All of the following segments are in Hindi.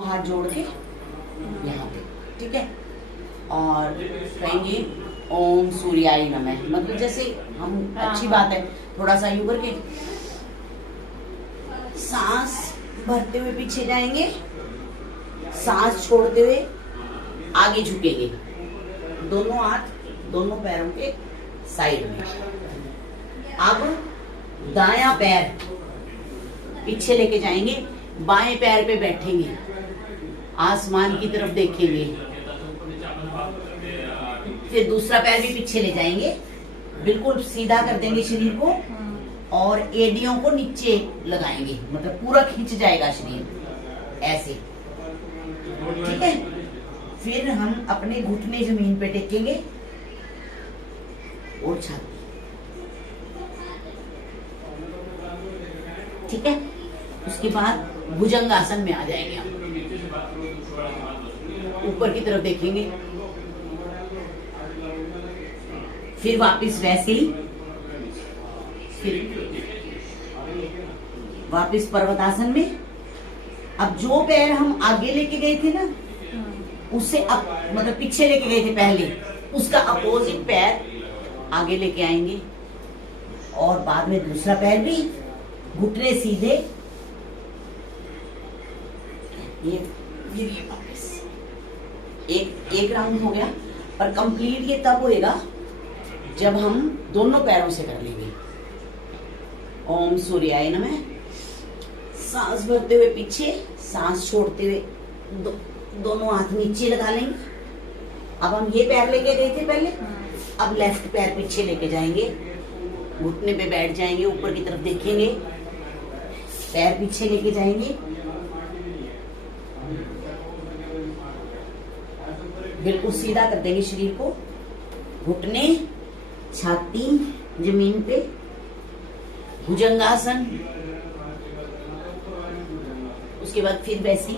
दोनों हाथ जोड़ के यहाँ पे, ठीक है। और कहेंगे ओम सूर्याय नमः, मतलब जैसे हम अच्छी बात है थोड़ा सा यूं करके सांस भरते हुए पीछे जाएंगे, सांस छोड़ते हुए आगे झुकेंगे, दोनों हाथ दोनों पैरों के साइड में। अब दायां पैर पीछे लेके जाएंगे, बाएं पैर पे बैठेंगे, आसमान की तरफ देखेंगे, फिर दूसरा पैर भी पीछे ले जाएंगे, बिल्कुल सीधा कर देंगे शरीर को और एड़ियों को नीचे लगाएंगे, मतलब पूरा खींच जाएगा शरीर ऐसे, ठीक है। फिर हम अपने घुटने जमीन पे टेकेंगे और छाती, ठीक है। उसके बाद भुजंगासन में आ जाएंगे हम, ऊपर की तरफ देखेंगे, फिर वापस वैसे ही, फिर वापस पर्वतासन में। अब जो पैर हम आगे लेके गए थे ना, उससे अब मतलब पीछे लेके गए थे पहले, उसका अपोजिट पैर आगे लेके आएंगे और बाद में दूसरा पैर भी, घुटने सीधे, ये वापस एक राउंड हो गया। पर कंप्लीट ये तब होएगा जब हम दोनों पैरों से कर लेंगे। ओम सूर्याय नमः, सांस भरते हुए पीछे, सांस छोड़ते हुए दोनों हाथ नीचे लगा लेंगे। अब हम ये पैर लेके गए थे पहले, अब लेफ्ट पैर पीछे लेके जाएंगे, घुटने पे बैठ जाएंगे, ऊपर की तरफ देखेंगे, पैर पीछे लेके जाएंगे, बिल्कुल सीधा कर देंगे शरीर को, घुटने छाती जमीन पे, भुजंगासन। उसके बाद फिर वैसी,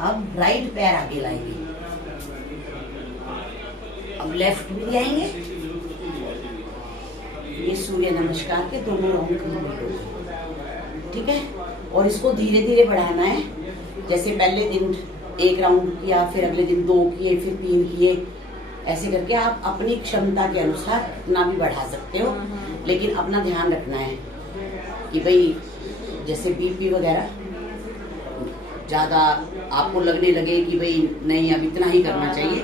अब राइट पैर आगे लाएंगे, अब लेफ्ट भी आएंगे, ये सूर्य नमस्कार के दोनों राउंड कंप्लीट हो गए, ठीक है। और इसको धीरे धीरे बढ़ाना है, जैसे पहले दिन एक राउंड किया, फिर अगले दिन 2 किए, फिर 3 किए, ऐसे करके आप अपनी क्षमता के अनुसार इतना भी बढ़ा सकते हो। लेकिन अपना ध्यान रखना है कि भाई जैसे बीपी वगैरह ज्यादा आपको लगने लगे कि भाई नहीं अब इतना ही करना चाहिए,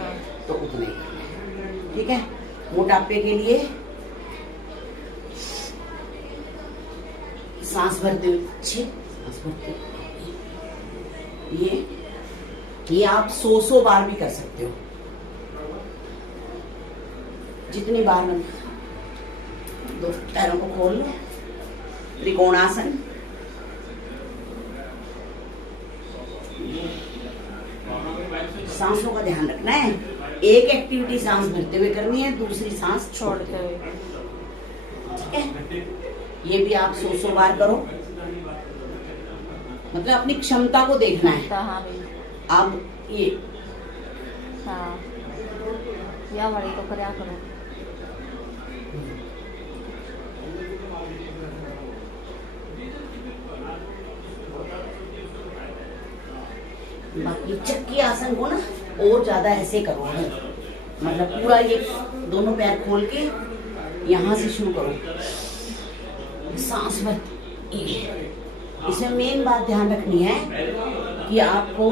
तो उतना ही करना है, ठीक है। मोटापे के लिए सांस भरते हुए अच्छे, सांस भरते हुए, ये आप 100 बार भी कर सकते हो, जितनी बार मन। दो पैरों को खोल लो, त्रिकोणासन, सांसों का ध्यान रखना है। एक एक्टिविटी सांस भरते हुए करनी है, दूसरी सांस छोड़ते हुए, ठीक है। ये भी आप 100 बार करो, मतलब अपनी क्षमता को देखना है। अब ये या वाली तो क्या करो, बाकी चक्की आसन को ना और ज्यादा ऐसे करो, मतलब पूरा ये दोनों पैर खोल के यहाँ से शुरू करो, सांस भर। इसमें मेन बात ध्यान रखनी है कि आपको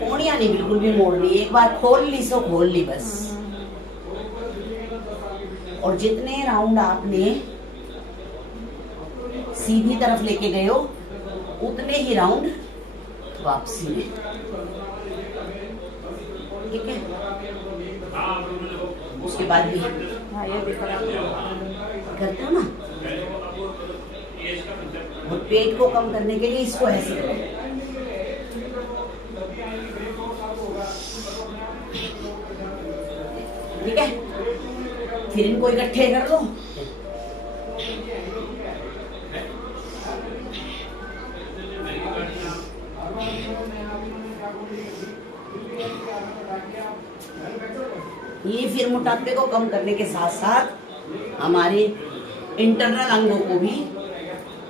कोहनियां नहीं बिल्कुल भी मोड़नी, एक बार खोल ली सो खोल ली बस। और जितने राउंड आपने सीधी तरफ लेके गए हो, उतने ही राउंड वापसी में, ठीक है। उसके बाद भी करते हो ना, और पेट को कम करने के लिए इसको ऐसे करो, ठीक है। फिर इनको इकट्ठे कर लो, ये फिर मोटापे को कम करने के साथ साथ हमारे इंटरनल अंगों को भी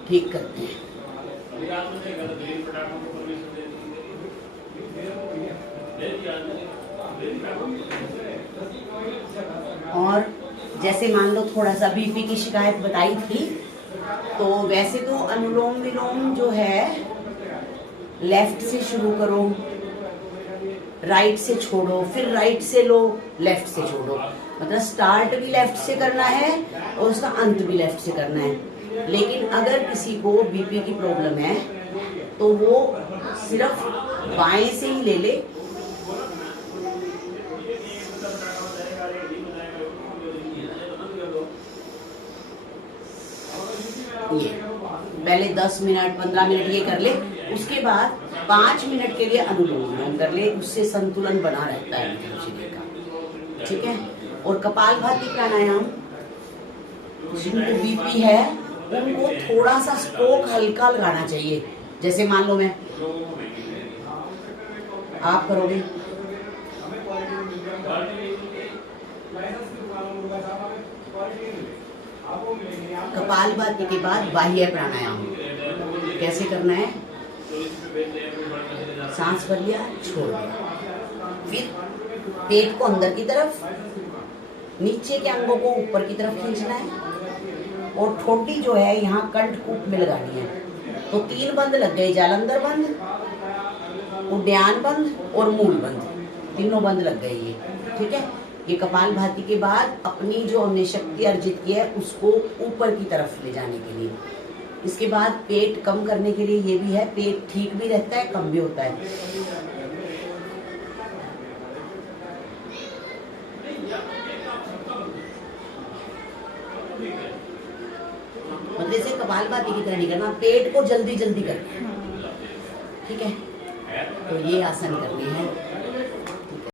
ठीक करते हैं। और जैसे मान लो थोड़ा सा बीपी की शिकायत बताई थी, तो वैसे तो अनुलोम विलोम जो है लेफ्ट से शुरू करो, राइट से छोड़ो, फिर राइट से लो, लेफ्ट से छोड़ो। मतलब स्टार्ट भी लेफ्ट से करना है और उसका अंत भी लेफ्ट से करना है। लेकिन अगर किसी को बीपी की प्रॉब्लम है तो वो सिर्फ बाएं से ही ले ले। ये पहले 10 मिनट 15 मिनट ये कर ले, उसके बाद 5 मिनट के लिए अनुलोम विलोम कर ले, उससे संतुलन बना रहता है शरीर का। ठीक है। और कपालभाति प्राणायाम, जिनको बीपी है उनको थोड़ा सा स्ट्रोक हल्का लगाना चाहिए। जैसे मान लो मैं, आप करोगे, कपालभाति के बाद बाह्य प्राणायाम कैसे करना है? सांस भर लिया, छोड़ दिया, फिर पेट को अंदर की तरफ, नीचे के अंगों को ऊपर की तरफ खींचना है और ठोडी जो है यहाँ कंठकूप में लगानी है। तो 3 बंद लग गए, जालंधर बंद, उद्यान बंद और मूल बंद, तीनों बंद लग गए ये। ठीक है। ये कपालभाति के बाद अपनी जो हमने शक्ति अर्जित की है उसको ऊपर की तरफ ले जाने के लिए। इसके बाद पेट कम करने के लिए ये भी है, पेट ठीक भी रहता है, कम भी होता है। मतलब जैसे कपालभाति की तरह नहीं करना, पेट को जल्दी जल्दी करना है। ठीक है। तो ये आसन करनी है।